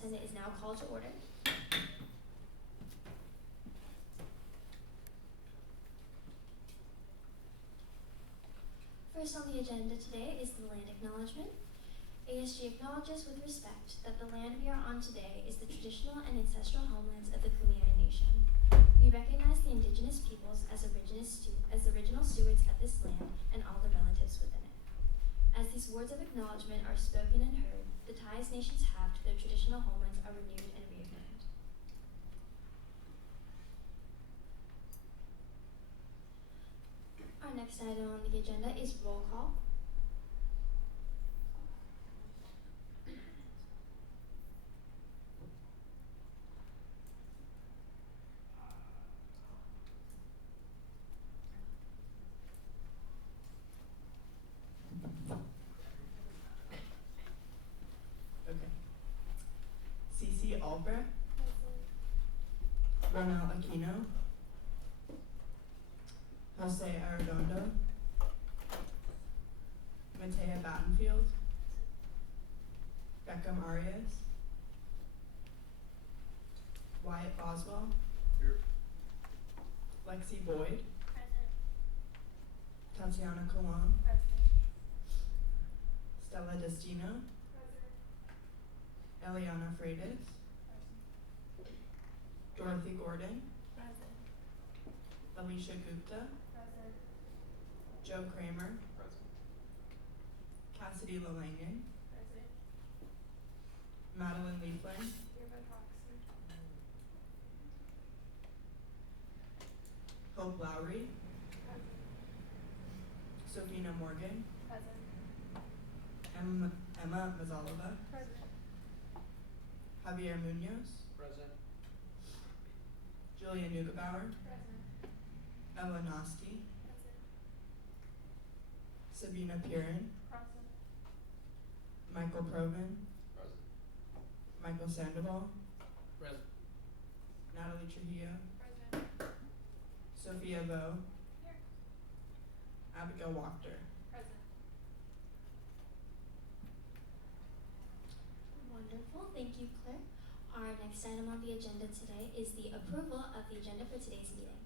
Senate is now called to order. First on the agenda today is the land acknowledgement. ASG acknowledges with respect that the land we are on today is the traditional and ancestral homelands of the Kumeyaay Nation. We recognize the indigenous peoples as original stewards of this land and all the relatives within it. As these words of acknowledgement are spoken and heard, the ties nations have to their traditional homelands are renewed and reaffirmed. Our next item on the agenda is roll call. Albrecht, Ronald Aquino, Jose Arredondo, Matea Battenfield, Beckham Arias, Wyatt Boswell, here. Lexi Boyd, Present. Tatiana Colon, Present. Stella Destino, Present. Eliana Freitas, Dorothy Gordon, Present. Alicia Gupta, Present. Joe Kramer, Present. Cassidy Lalangan, Present. Madeline Leafland, Here by proxy. Hope Lowry, Present. Sophina Morgan, Present. Emma Mazalova, Present. Javier Munoz, Present. Julia Neugebauer, Present. Ella Nosti, Present. Sabina Pirin, Present. Michael Proven, Present. Michael Sandoval, Present. Natalie Trujillo, Present. Sophia Vo, Here. Abigail Wachter. Present. Wonderful, thank you, Claire. Our next item on the agenda today is the approval of the agenda for today's meeting.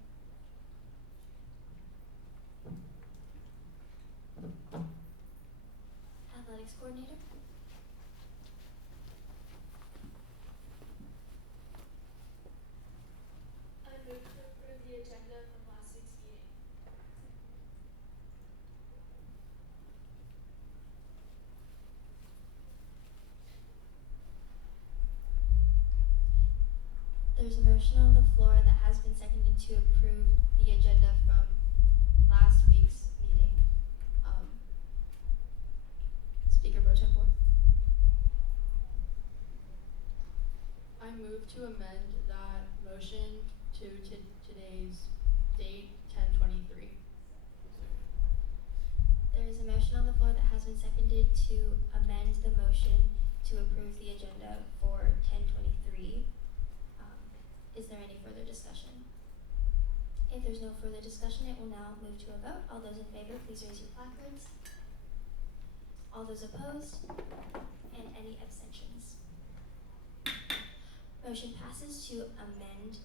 Athletics coordinator. I move to approve the agenda from last week's meeting. There's a motion on the floor that has been seconded to approve the agenda from last week's meeting. Speaker Pro Tempore. I move to amend that motion to today's date, 10/23. There is a motion on the floor that has been seconded to amend the motion to approve the agenda for 10/23. Is there any further discussion? If there's no further discussion, it will now move to a vote. All those in favor, please raise your placards. All those opposed, and any abstentions. Motion passes to amend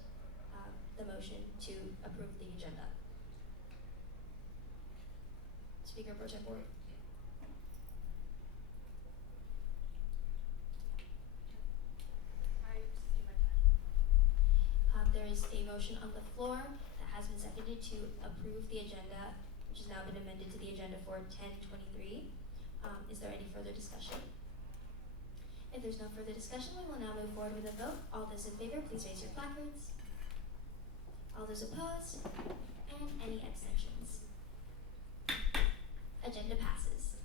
the motion to approve the agenda. Speaker Pro Tempore. I see my time. There is a motion on the floor that has been seconded to approve the agenda, which has now been amended to the agenda for 10/23. Is there any further discussion? If there's no further discussion, we will now move forward with a vote. All those in favor, please raise your placards. All those opposed, and any abstentions. Agenda passes.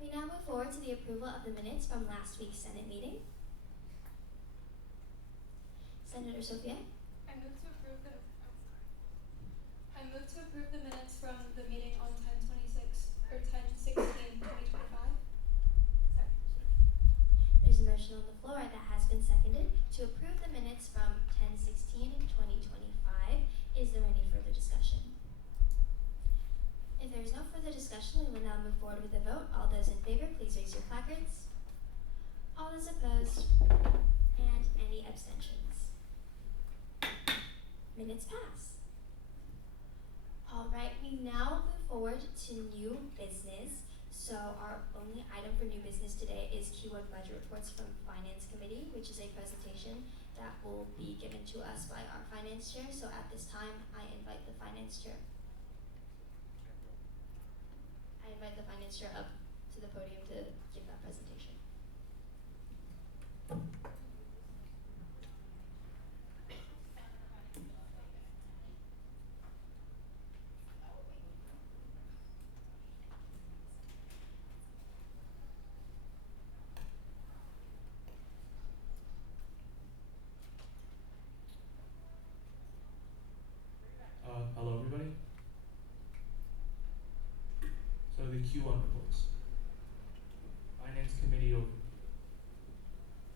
We now move forward to the approval of the minutes from last week's Senate meeting. Senator Sophia? I move to approve the minutes from the meeting on 10/26 or 10/16/2025. Second. There's a motion on the floor that has been seconded to approve the minutes from 10/16/2025. Is there any further discussion? If there is no further discussion, we will now move forward with a vote. All those in favor, please raise your placards. All those was opposed? And any abstentions? Minutes pass. Alright, we now move forward to new business. So our only item for new business today is Q1 budget reports from Finance Committee, which is a presentation that will be given to us by our Finance Chair. So at this time, I invite the Finance Chair up to the podium to give that presentation. Hello everybody. So the Q1 reports. Finance Committee overview.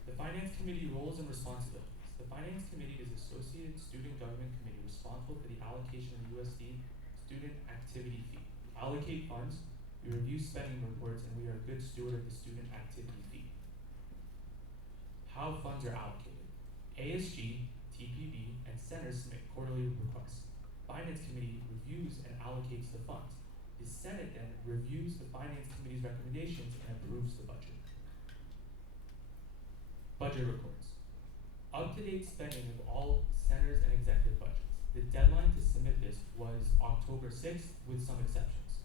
The Finance Committee roles and responsibilities. The Finance Committee is Associated Student Government Committee responsible for the allocation of USD student activity fee. We allocate funds, we review spending reports, and we are a good steward of the student activity fee. How funds are allocated. ASG, TPB, and centers submit quarterly requests. Finance Committee reviews and allocates the funds. The Senate then reviews the Finance Committee's recommendations and approves the budget. Budget reports. Up-to-date spending of all centers and executive budgets. The deadline to submit this was October 6th with some exceptions.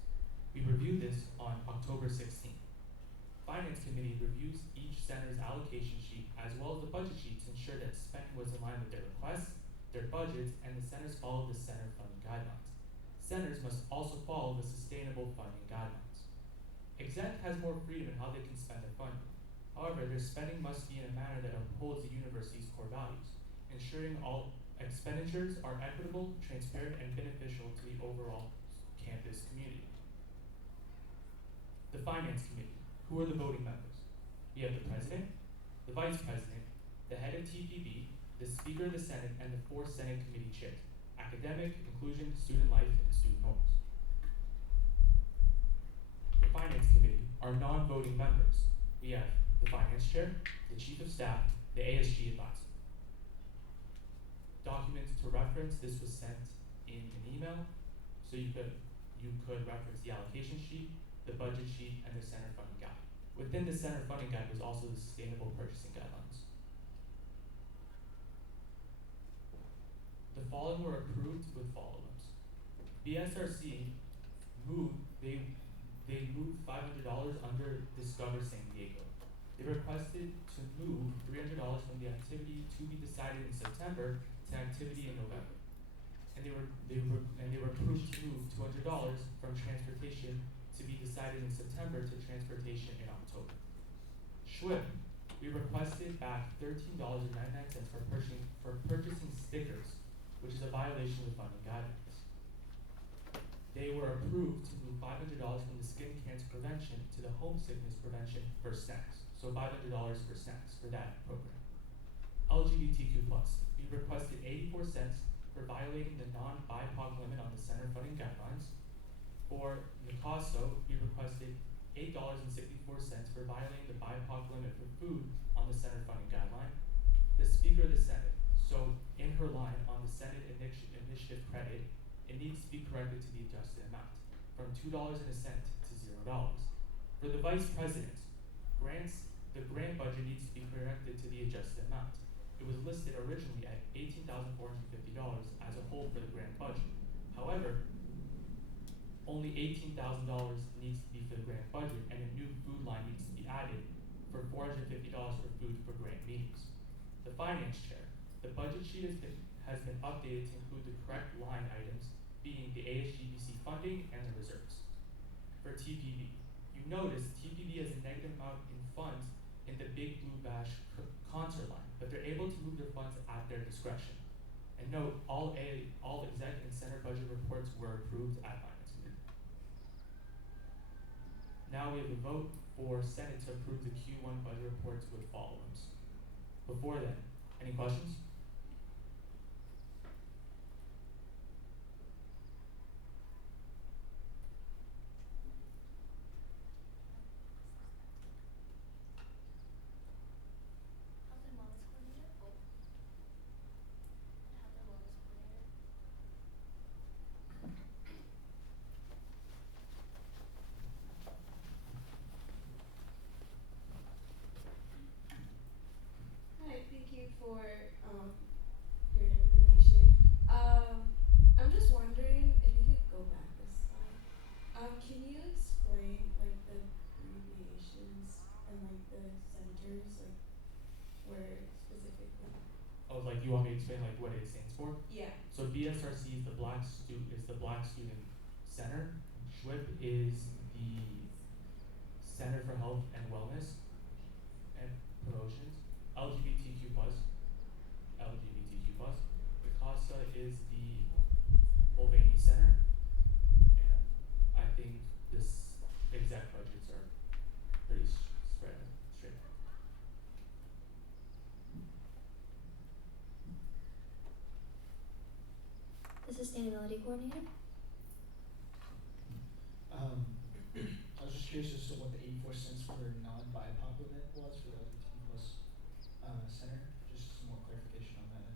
We reviewed this on October 16th. Finance Committee reviews each center's allocation sheet as well as the budget sheet to ensure that spending was in line with their requests, their budgets, and the centers follow the center funding guidelines. Centers must also follow the sustainable funding guidelines. Exec has more freedom in how they can spend their funding. However, their spending must be in a manner that upholds the university's core values, ensuring all expenditures are equitable, transparent, and beneficial to the overall campus community. The Finance Committee. Who are the voting members? We have the President, the Vice President, the Head of TPB, the Speaker of the Senate, and the 4 Senate Committee chairs: Academic, Inclusion, Student Life, and Student Norms. The Finance Committee are non-voting members. We have the Finance Chair, the Chief of Staff, the ASG Advisor. Documents to reference. This was sent in an email, so you could reference the allocation sheet, the budget sheet, and the center funding guide. Within the center funding guide was also the sustainable purchasing guidelines. The following were approved with follow-ups. BSRC moved $500 under Discover San Diego. They requested to move $300 from the activity to be decided in September to activity in November. And they were approved to move $200 from transportation to be decided in September to transportation in October. Schwib, we requested back $13.99 for purchasing stickers, which is a violation of the funding guidelines. They were approved to move $500 from the skin cancer prevention to the homesickness prevention for snacks. So $500 for snacks for that program. LGBTQ+, we requested 84 cents for violating the non-BIPOC limit on the center funding guidelines. For Nicasso, we requested $8.64 for violating the BIPOC limit for food on the center funding guideline. The Speaker of the Senate, so in her line on the Senate initiative credit, it needs to be corrected to the adjusted amount from $2.01 to $0. For the Vice President, the grant budget needs to be corrected to the adjusted amount. It was listed originally at $18,450 as a whole for the grant budget. However, only $18,000 needs to be for the grant budget, and a new food line needs to be added for $450 for food for grant meetings. The Finance Chair, the budget sheet has been updated to include the correct line items, being the ASGBC funding and the reserves. For TPB, you notice TPB has a negative amount in funds in the Big Blue Bash concert line, but they're able to move their funds at their discretion. And note, all exec and center budget reports were approved at Finance Committee. Now we have a vote for Senate to approve the Q1 budget reports with follow-ups. Before then, any questions? expenditures, like where specifically? Oh, like you want me to explain like what it stands for? Yeah. So BSRC is the Black Student Center. SHWIP is the Center for Health and Wellness and Promotions. LGBTQ plus. The CASA is the Mulvaney Center, and I think this exact budgets are pretty straight. The Sustainability Coordinator. I was just curious as to what the 84 cents for non-BIPOC limit was for the LGBTQ plus center. Just some more clarification on that.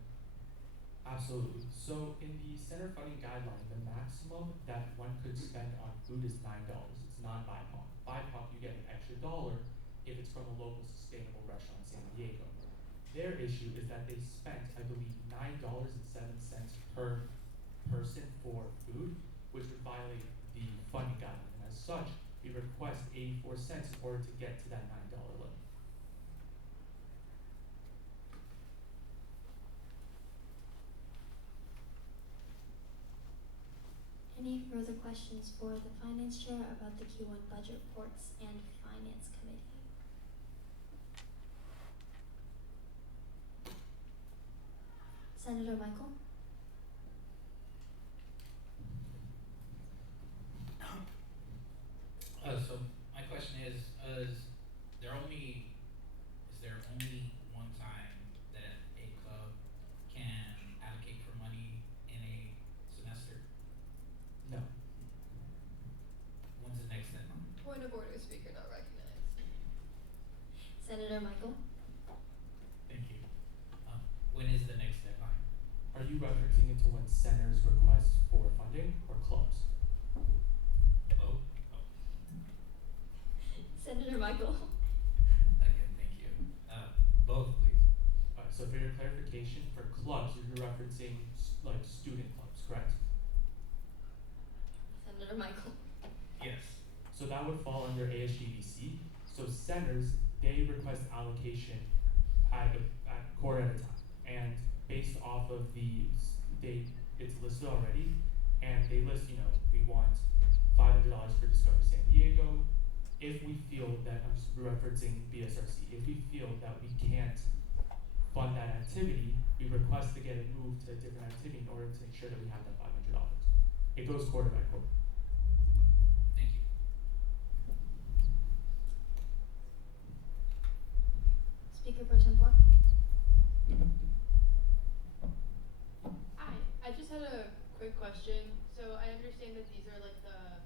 Absolutely. So in the center funding guideline, the maximum that one could spend on food is $9. It's non-BIPOC. BIPOC, you get an extra $1 if it's from a local sustainable restaurant in San Diego. Their issue is that they spent, I believe, $9.07 per person for food, which would violate the funding guideline. And as such, we request 84 cents in order to get to that $9 limit. Any further questions for the Finance Chair about the Q1 budget reports and Finance Committee? Senator Michael? So my question is there only one time that a club can allocate for money in a semester? No. When's the next deadline? Point of order, speaker not recognized. Senator Michael? Thank you. When is the next deadline? Are you referencing it to when centers request for funding or clubs? Oh. Senator Michael? Again, thank you. Both, please. Alright, so for your clarification, for clubs, you're referencing like student clubs, correct? Senator Michael? Yes. So that would fall under ASGBC. So centers, they request allocation at quarter at a time. And based off of it's listed already, and they list, we want $500 for Discover San Diego. If we feel that, I'm just referencing BSRC, if we feel that we can't fund that activity, we request to get it moved to a different activity in order to ensure that we have that $500. It goes quarter by quarter. Thank you. Speaker Pro Tempore? Hi, I just had a quick question. So I understand that these are like the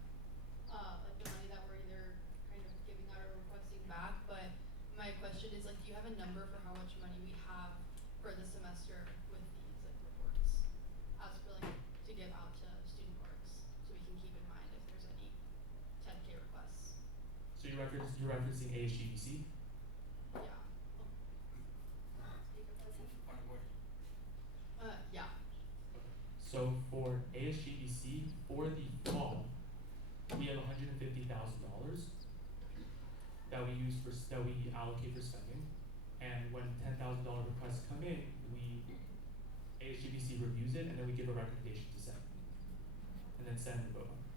money that we're either kind of giving out or requesting back, but my question is like, do you have a number for how much money we have for the semester with these like reports as for like to give out to student works, so we can keep in mind if there's any 10K requests? So you're referencing ASGBC? Yeah. Point of order. Yeah. So for ASGBC, for the fall, we have $150,000 that we allocate for spending, and when $10,000 requests come in, ASGBC reviews it, and then we give a recommendation to Senate, and then Senate vote on it.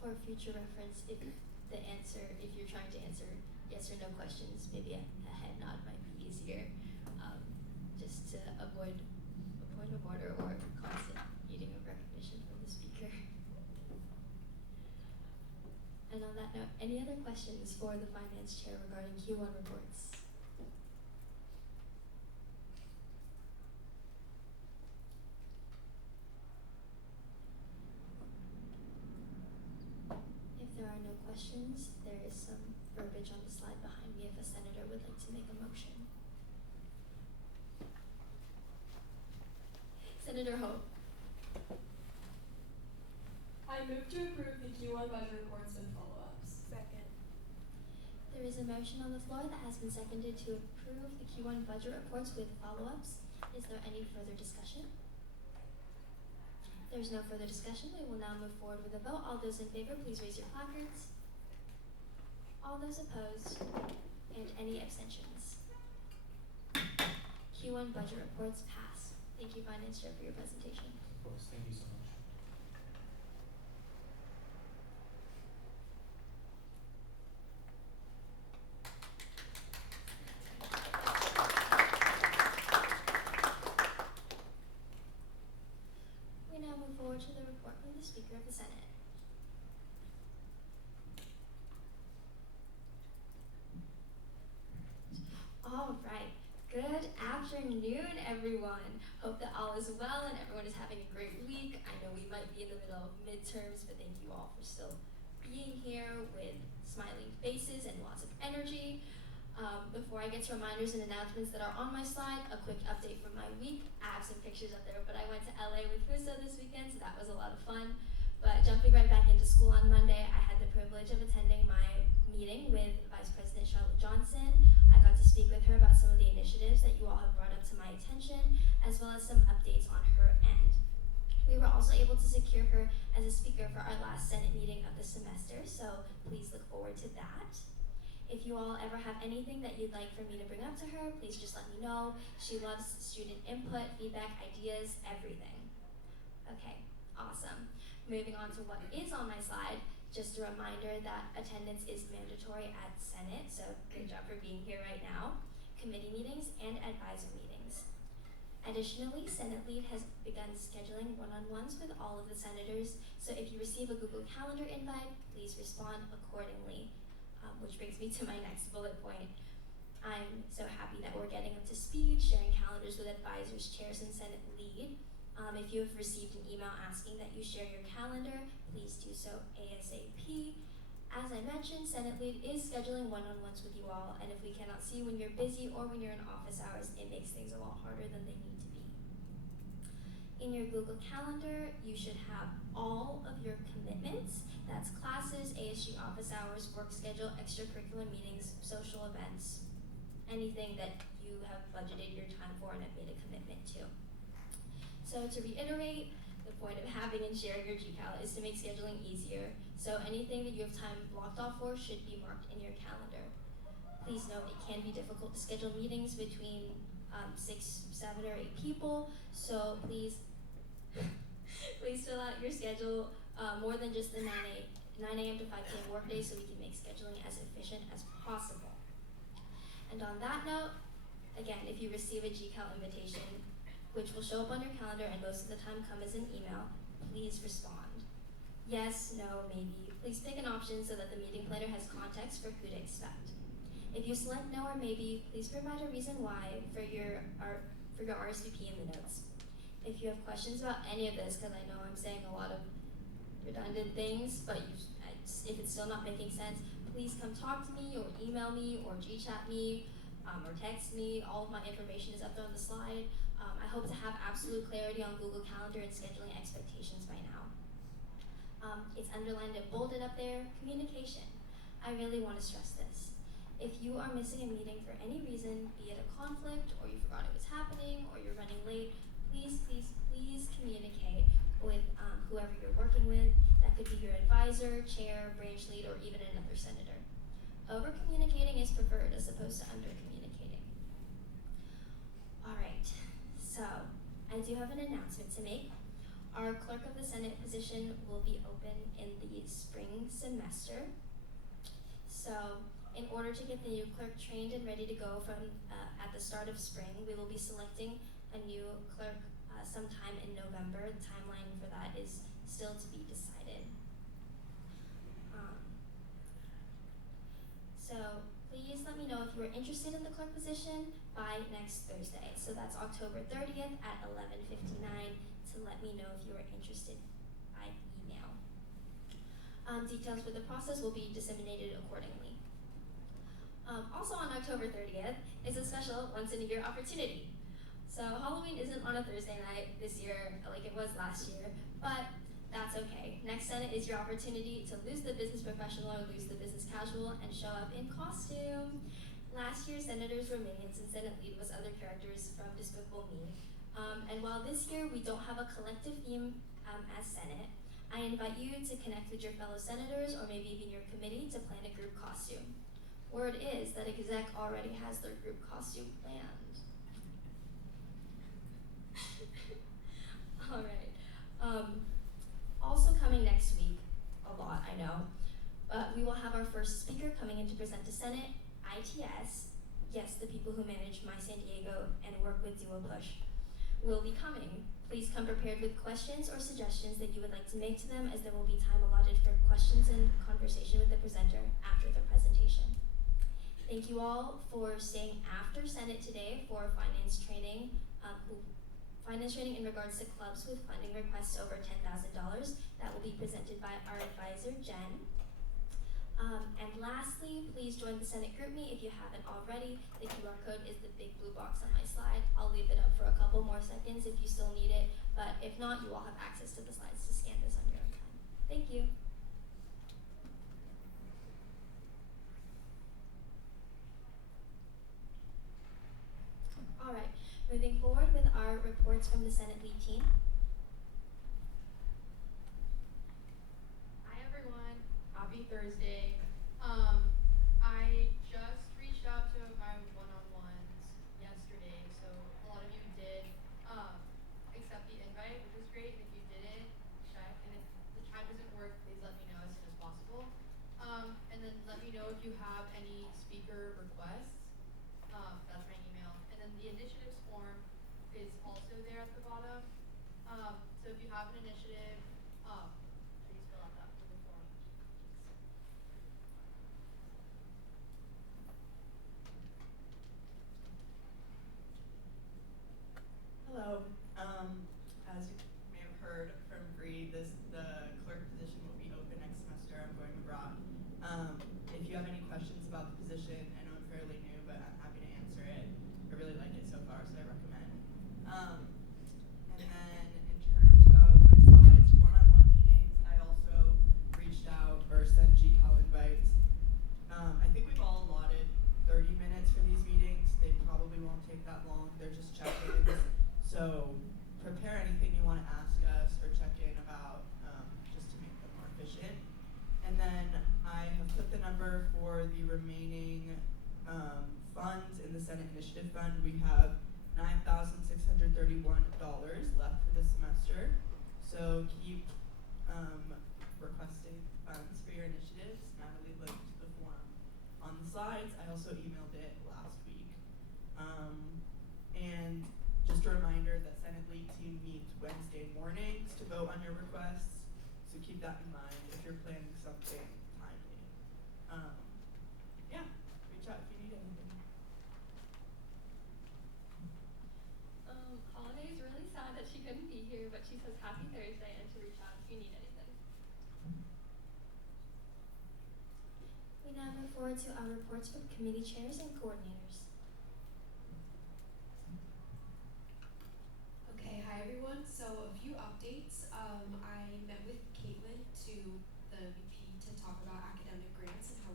For future reference, if you're trying to answer yes or no questions, maybe a head nod might be easier, just to avoid a point of order or constant needing of recognition from the speaker. And on that note, any other questions for the Finance Chair regarding Q1 reports? If there are no questions, there is some verbiage on the slide behind me if a senator would like to make a motion. Senator Ho. I move to approve the Q1 budget reports with follow-ups. Second. There is a motion on the floor that has been seconded to approve the Q1 budget reports with follow-ups. Is there any further discussion? If there is no further discussion, we will now move forward with a vote. All those in favor, please raise your placards. All those opposed, And any abstentions? Q1 budget reports pass. Thank you, Finance Chair, for your presentation. Of course, thank you so much. We now move forward to the report from the Speaker of the Senate. All right. Good afternoon, everyone. Hope that all is well and everyone is having a great week. I know we might be in the middle of midterms, but thank you all for still being here with smiling faces and lots of energy. Before I get to reminders and announcements that are on my slide, a quick update from my week. I have some pictures up there, but I went to LA with Fuso this weekend, so that was a lot of fun. But jumping right back into school on Monday, I had the privilege of attending my meeting with Vice President Charlotte Johnson. I got to speak with her about some of the initiatives that you all have brought up to my attention, as well as some updates on her end. We were also able to secure her as a speaker for our last Senate meeting of the semester, so please look forward to that. If you all ever have anything that you'd like for me to bring up to her, please just let me know. She loves student input, feedback, ideas, everything. Okay, awesome. Moving on to what is on my slide, just a reminder that attendance is mandatory at Senate, so good job for being here right now, committee meetings, and advisor meetings. Additionally, Senate Lead has begun scheduling one-on-ones with all of the senators, so if you receive a Google Calendar invite, please respond accordingly. Which brings me to my next bullet point. I'm so happy that we're getting up to speed, sharing calendars with advisors, chairs, and Senate Lead. If you have received an email asking that you share your calendar, please do so ASAP. As I mentioned, Senate Lead is scheduling one-on-ones with you all, and if we cannot see you when you're busy or when you're in office hours, it makes things a lot harder than they need to be. In your Google Calendar, you should have all of your commitments. That's classes, ASG office hours, work schedule, extracurricular meetings, social events, anything that you have budgeted your time for and have made a commitment to. So to reiterate, the point of having and sharing your GCal is to make scheduling easier. So anything that you have time blocked off for should be marked in your calendar. Please note it can be difficult to schedule meetings between 6, 7, or 8 people. So please fill out your schedule more than just the 9 a.m. to 5 p.m. workday so we can make scheduling as efficient as possible. And on that note, again, if you receive a GCal invitation, which will show up on your calendar and most of the time come as an email, please respond. Yes, no, maybe. Please pick an option so that the meeting planner has context for who to expect. If you select no or maybe, please provide a reason why for your RSVP in the notes. If you have questions about any of this, because I know I'm saying a lot of redundant things, but if it's still not making sense, please come talk to me or email me or G-chat me or text me. All of my information is up there on the slide. I hope to have absolute clarity on Google Calendar and scheduling expectations by now. It's underlined and bolded up there, communication. I really want to stress this. If you are missing a meeting for any reason, be it a conflict or you forgot it was happening or you're running late, please communicate with whoever you're working with. That could be your advisor, chair, branch lead, or even another senator. Over-communicating is preferred as opposed to under-communicating. All right, so I do have an announcement to make. Our Clerk of the Senate position will be open in the spring semester. So in order to get the new clerk trained and ready to go from at the start of spring, we will be selecting a new clerk sometime in November. The timeline for that is still to be decided. So please let me know if you are interested in the clerk position by next Thursday. So that's October 30th at 11:59 to let me know if you are interested by email. Details for the process will be disseminated accordingly. Also on October 30th is a special once-in-a-year opportunity. So Halloween isn't on a Thursday night this year like it was last year, but that's okay. Next Senate is your opportunity to lose the business professional or lose the business casual and show up in costume. Last year, Senators were minions and Senate Lead was other characters from Despicable Me. And while this year we don't have a collective theme as Senate, I invite you to connect with your fellow senators or maybe even your committee to plan a group costume. Word is that exec already has their group costume planned. Alright. Also coming next week, a lot I know, but we will have our first speaker coming in to present to Senate, ITS, yes, the people who manage My San Diego and work with Duo Push, will be coming. Please come prepared with questions or suggestions that you would like to make to them, as there will be time allotted for questions and conversation with the presenter after their presentation. Thank you all for staying after Senate today for finance training. Finance training in regards to clubs with funding requests over $10,000. That will be presented by our advisor, Jen. And lastly, please join the Senate GroupMe if you haven't already. The QR code is the big blue box on my slide. I'll leave it up for a couple more seconds if you still need it, but if not, you all have access to the slides to scan this on your own time. Thank you. Alright, moving forward with our reports from the Senate lead team. Hi everyone, happy Thursday. I just reached out to my one-on-ones yesterday, so a lot of you did accept the invite, which was great. And if you didn't, check, and if the chat doesn't work, please let me know as soon as possible. And then let me know if you have any speaker requests. That's my email. And then the initiatives form is also there at the bottom. So if you have an initiative, please fill out that Google form. Hello. As you may have heard from Bree, the clerk position will be open next semester. I'm going abroad. If you have any questions about the position, I know I'm fairly new, but I'm happy to answer it. I really like it so far, so I recommend. And then in terms of my slides, one-on-one meetings, I also reached out or sent GCal invites. I think we've all allotted 30 minutes for these meetings. They probably won't take that long. They're just check-ins. So prepare anything you want to ask us or check in about, just to make them more efficient. And then I have put the number for the remaining funds in the Senate Initiative Fund. We have $9,631 left for this semester. So keep requesting funds for your initiatives. Natalie linked the form on the slides. I also emailed it last week. And just a reminder that Senate Lead Team meets Wednesday mornings to vote on your requests. So keep that in mind if you're planning something timely. Yeah, reach out if you need anything. Holiday is really sad that she couldn't be here, but she says happy Thursday and to reach out if you need anything. We now move forward to our reports from committee chairs and coordinators. Okay, hi everyone. So a few updates. I met with Caitlin, the VP, to talk about academic grants and how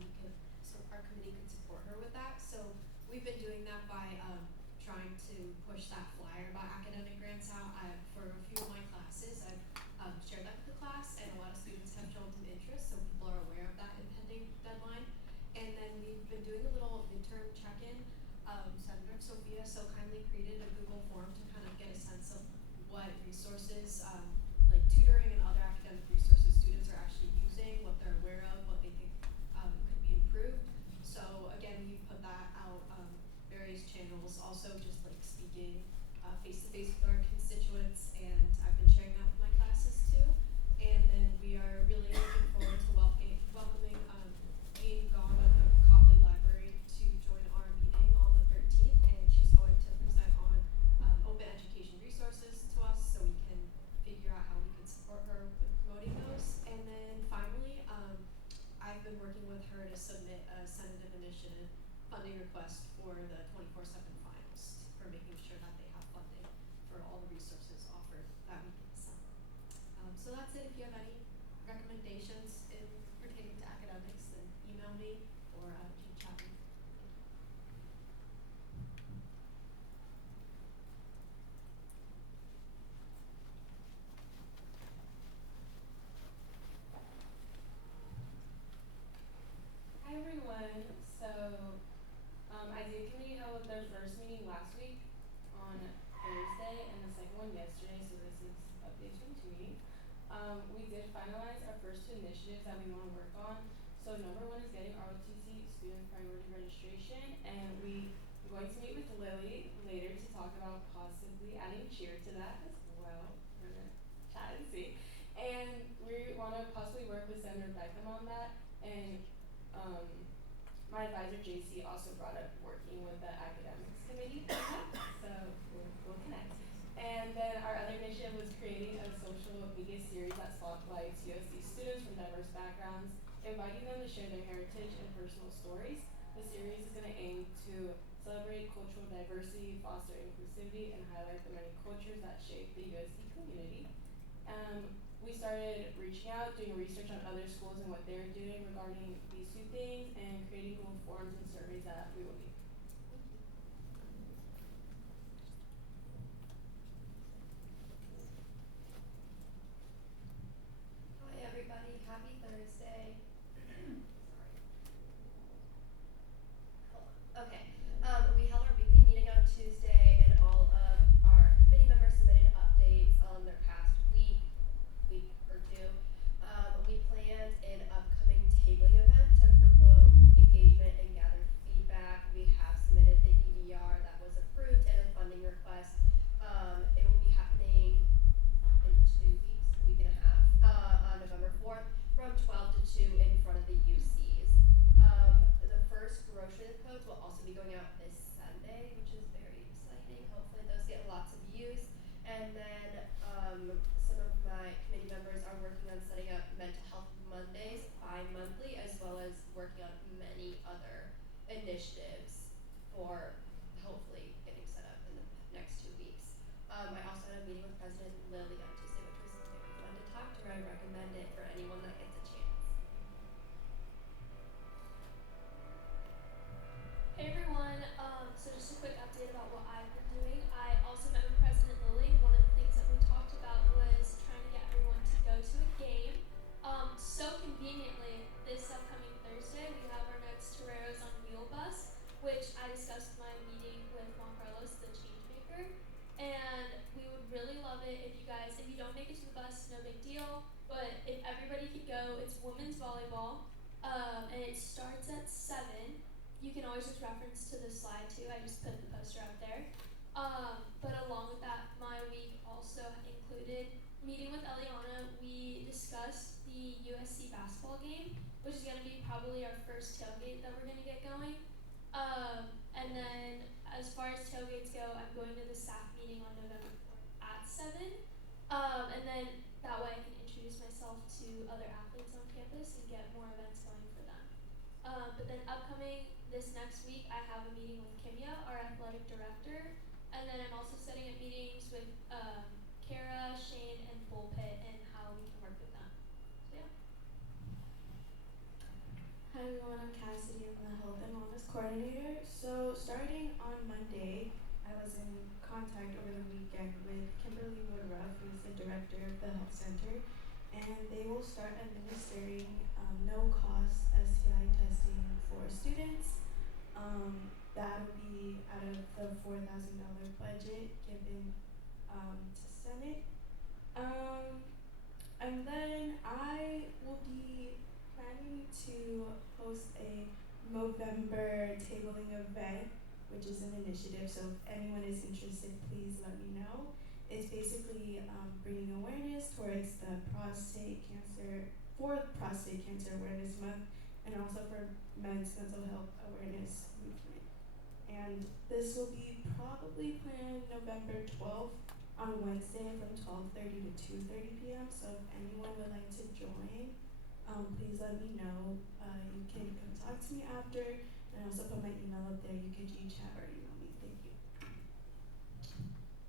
our committee could support her with that. So we've been doing that by trying to push that flyer about academic grants out. For a few of my classes, I've shared that with the class, and a lot of students have shown some interest, so people are aware of that impending deadline. And then we've been doing a little midterm check-in. Senator Sophia so kindly created a Google form to kind of get a sense of what resources, like tutoring and other academic resources students are actually using, what they're aware of, what they think could be improved. So again, we've put that out various channels, also just like speaking face-to-face with our constituents, and I've been sharing that with my classes too. And then we are really looking forward to welcoming Dean Gong of the Copley Library to join our meeting on the 13th, and she's going to present on open education resources to us so we can figure out how we can support her with promoting those. And then finally, I've been working with her to submit a Senate initiative funding request for the 24/7 finals, for making sure that they have funding for all the resources offered that week in December. So that's it. If you have any recommendations in pertaining to academics, then email me or chat me. Hi everyone. Idea Committee held their first meeting last week on Thursday and the second one yesterday, so this is updates from 2 meetings. We did finalize our first two initiatives that we want to work on. So number one is getting ROTC student priority registration, and we're going to meet with Lily later to talk about possibly adding cheer to that as well. We're gonna chat and see. And we want to possibly work with Senator Beckham on that, and my advisor JC also brought up working with the academics committee on that, so we'll connect. And then our other initiative was creating a social media series that spotlights USC students from diverse backgrounds, inviting them to share their heritage and personal stories. The series is going to aim to celebrate cultural diversity, foster inclusivity, and highlight the many cultures that shape the USC community. We started reaching out, doing research on other schools and what they're doing regarding these two things, and creating Google forms and surveys that we will need. Thank you. Hi everybody, happy Thursday. Sorry. Hold on. Okay. We held our weekly meeting on Tuesday, and all of our committee members submitted updates on their past week or two. We planned an upcoming tabling event to promote engagement and gather feedback. We have submitted the EVR that was approved and a funding request. It will be happening in 2 weeks, a week and a half, on November 4th from 12 to 2 in front of the UCs. The first grocery codes will also be going out this Sunday, which is very exciting. Hopefully those get lots of views. And then some of my committee members are working on setting up mental health Mondays bi-monthly, as well as working on many other initiatives for hopefully getting set up in the next 2 weeks. I also had a meeting with President Lilly on Tuesday, which was very fun to talk to her. I recommend it for anyone that gets a chance. Hey everyone, so just a quick update about what I've been doing. I also met with President Lilly. One of the things that we talked about was trying to get everyone to go to a game. So conveniently, this upcoming Thursday, we have our next Toreros on Wheel bus, which I discussed in my meeting with Juan Carlos, the change maker. And we would really love it if you don't make it to the bus, no big deal. But if everybody could go, it's women's volleyball, and it starts at 7. You can always just reference to the slide too. I just put the poster up there. But along with that, my week also included meeting with Eliana. We discussed the USC basketball game, which is going to be probably our first tailgate that we're going to get going. And then as far as tailgates go, I'm going to the SAC meeting on November 4th at 7. And then that way I can introduce myself to other athletes on campus and get more events going for them. But then upcoming this next week, I have a meeting with Kimya, our athletic director, and then I'm also setting up meetings with Kara, Shane, and Pulpit and how we can work with them. So yeah. Hi everyone, I'm Cassidy. I'm the Health and Wellness Coordinator. So starting on Monday, I was in contact over the weekend with Kimberly Woodruff, who is the director of the health center, and they will start administering no-cost STI testing for students. That'll be out of the $4,000 budget given to Senate. And then I will be planning to host a Movember tabling event, which is an initiative. So if anyone is interested, please let me know. It's basically bringing awareness towards the prostate cancer awareness month, and also for men's mental health awareness movement. And this will be probably planned November 12th on Wednesday from 12:30 to 2:30 p.m. So if anyone would like to join, please let me know. You can come talk to me after, and I also put my email up there. You can chat or email me. Thank you.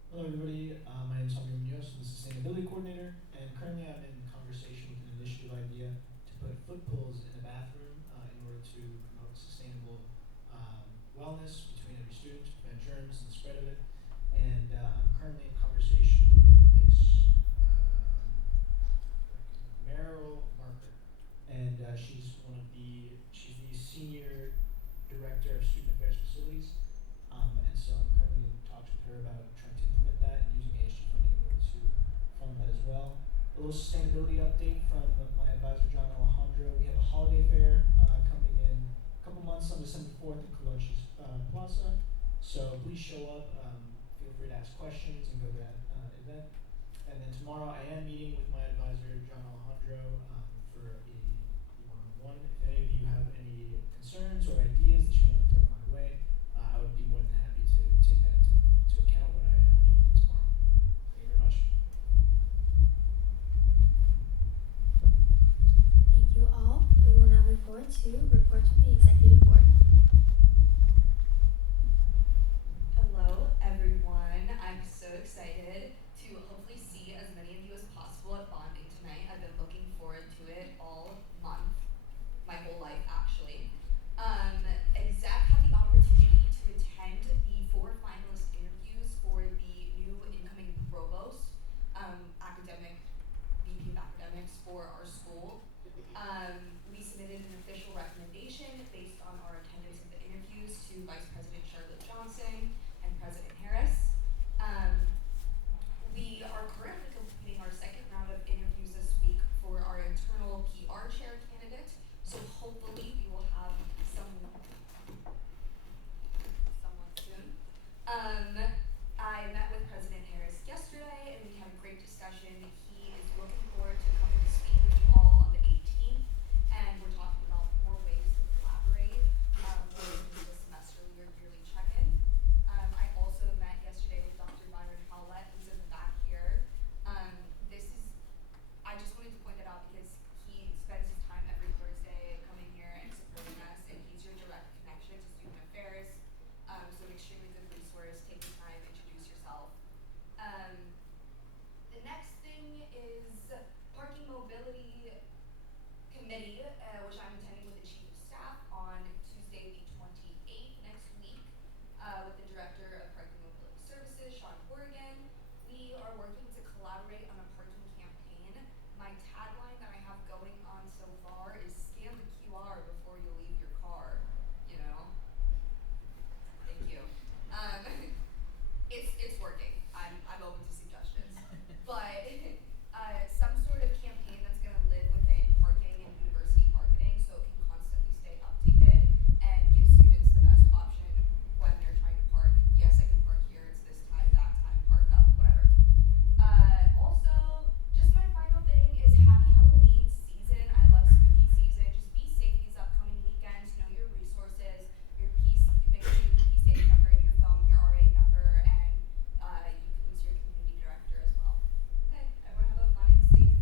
Hello everybody, my name is Javier Munoz, I'm the Sustainability Coordinator, and currently I'm in conversation with an initiative idea to put foot pools in the bathroom in order to promote sustainable wellness between every student, to prevent germs and the spread of it. And I'm currently in conversation with Miss Meryl Marker, and she's the senior talks with her about trying to implement that and using ASG funding in order to fund that as well. A little sustainability update from my advisor John Alejandro. We have a holiday fair coming in a couple months on December 4th in Columbus Plaza. So please show up. Feel free to ask questions and go to that event. And then tomorrow I am meeting with my advisor John Alejandro for a one-on-one. If any of you have any concerns or ideas that you want to throw my way, I would be more than happy to take that into account when I meet with him tomorrow. Thank you very much. Thank you all. We will now move forward to reports from the executive board. Hello, everyone. I'm so excited to hopefully see as many of you as possible at bonding tonight. I've been looking forward to it all month, my whole life actually. Exec had the opportunity to attend the 4 finalist interviews for the new incoming provost, academic, VP of academics for our school. We submitted an official recommendation based on our attendance of the interviews to Vice President Charlotte Johnson and President Harris. We are currently completing our second round of interviews this week for our internal PR chair candidate. So hopefully we will have someone soon. I met with President Harris yesterday and we had a great discussion. He is looking forward to coming to speak with you all on the 18th, and we're talking about more ways to collaborate during the semester yearly check-in. I also met yesterday with Dr. Byron Howlett, who's in the back here. I just wanted to point that out because he spends his time every Thursday coming here and supporting us, and he's your direct connection to student affairs. So an extremely good resource. Take the time, introduce yourself. The next thing is parking mobility committee, which I'm attending with the chief of staff on Tuesday the 28th next week, with the director of parking mobility services, Sean Horgan. We are working to collaborate on a parking campaign. My tagline that I have going on so far is scan the QR before you leave your car, you know? Thank you. It's working. I'm open to suggestions. But some sort of campaign that's going to live within parking and university marketing so it can constantly stay updated and give students the best option when they're trying to park. Yes, I can park here, it's this time, that time, park up, whatever. Also, just my final thing is happy Halloween season. I love spooky season. Just be safe these upcoming weekends. Know your resources, make sure you keep your safe number in your phone, your RA number, and you can use your community director as well. Okay, everyone have a fun and safe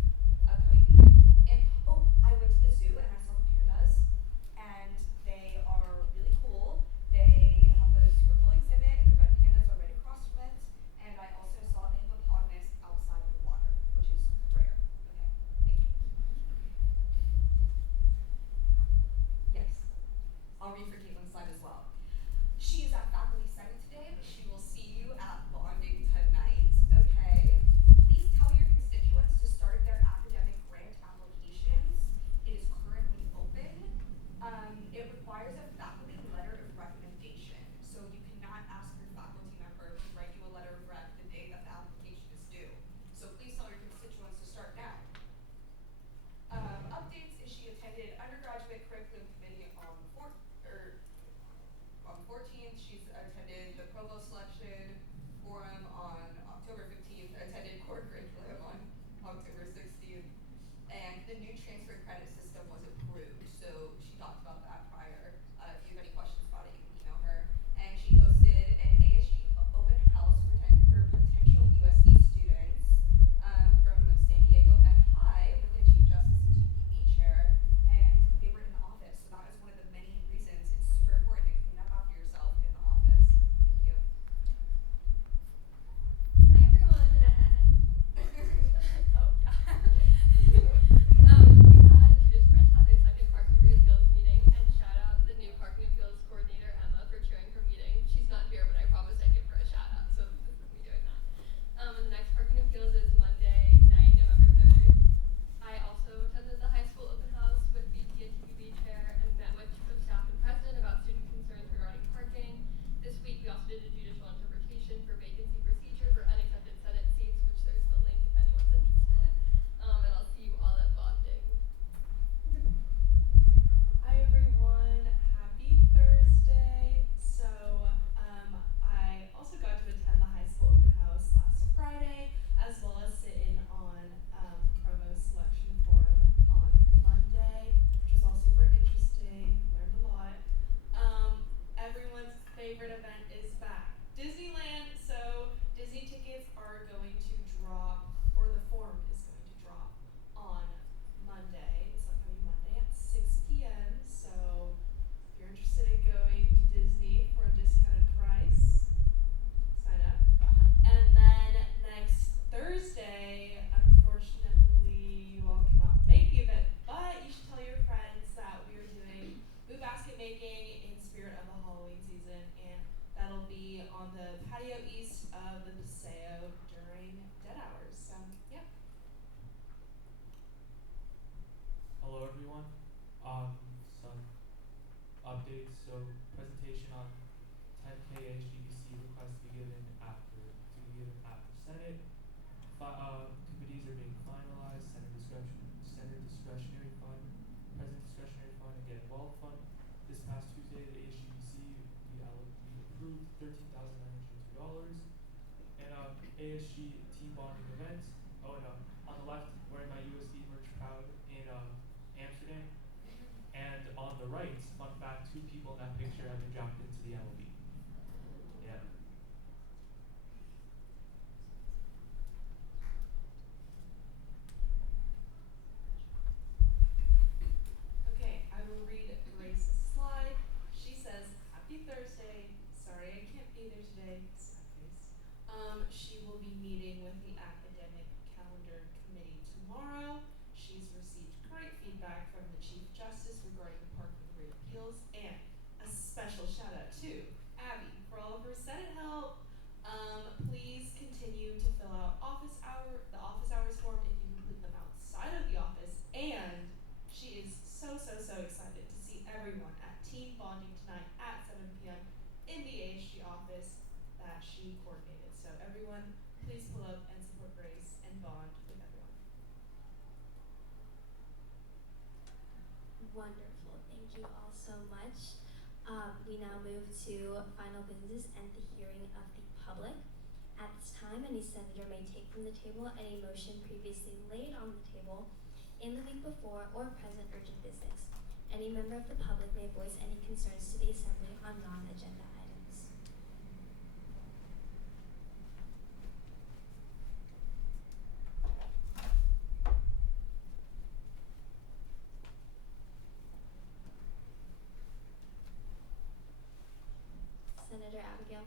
upcoming weekend. And I went to the zoo and I saw the pandas, and they are really cool. They have a super cool exhibit, and the red pandas are right across from it. And I also saw the hippopotamus outside of the water, which is rare. Okay, thank you. Yes, I'll read for Caitlin's slide as well. She is at Faculty Senate today, but she will see you at bonding tonight, okay? Please tell your constituents to start their academic grant applications. It is currently open. It requires a faculty letter of recommendation, so you cannot ask your faculty member to write you a letter of rec the day that the application is due. So please tell your constituents to start now. Updates is she attended undergraduate curriculum committee on 14th. She's attended the provost selection forum on October 15th, attended core curriculum on October 16th, and the new transfer credit system was approved. So she talked about that prior. If you have any questions about it, you can email her. And she hosted an ASG open house for potential USD students from San Diego Met High with the Chief Justice and TPB chair, and they were in the office. So that is one of the many reasons it's super important to clean up after yourself in the office. Thank you. Hi everyone. Oh, yeah. We had favorite event is back. Disneyland. So Disney tickets are going to drop, or the form is going to drop on Monday, this upcoming Monday at 6 p.m. So if you're interested in going to Disney for a discounted price, sign up. And then next Thursday, unfortunately, you all cannot make the event, but you should tell your friends that we are doing food basket making in spirit of the Halloween season, and that'll be on the patio east of the Paseo during dead hours. So, yep. Hello everyone. Some updates. So presentation on 10K HGBC request to be given after Senate. Committees are being finalized. Senate discretionary fund, President discretionary fund, and get involved fund. This past Tuesday, the HGBC we approved $13,902. And ASG team bonding event. Oh, and on the left, wearing my USB merch proud in Amsterdam. And on the right, fun fact, 2 people in that picture have been dropped into the MLB. Yeah. Okay, I will read Grace's slide. She says, "Happy Thursday. Sorry I can't be there today." Sad face. She will be meeting with the academic calendar committee tomorrow. She's received great feedback from the Chief Justice regarding the parking reappeals, and a special shout out to Abby for all of her Senate help. Please continue to fill out the office hours form if you complete them outside of the office, and she is so excited to see everyone at team bonding tonight at 7 p.m. in the ASG office that she coordinated. So everyone, please pull up and support Grace and bond with everyone. Wonderful. Thank you all so much. We now move to final business and the hearing of the public. At this time, any senator may take from the table any motion previously laid on the table in the week before or present urgent business. Any member of the public may voice any concerns to the assembly on non-agenda items. Senator Abigail.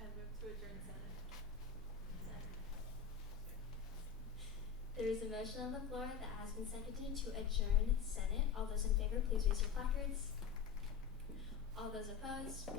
I move to adjourn Senate. There is a motion on the floor that has been seconded to adjourn Senate. All those in favor, please raise your placards. All those opposed?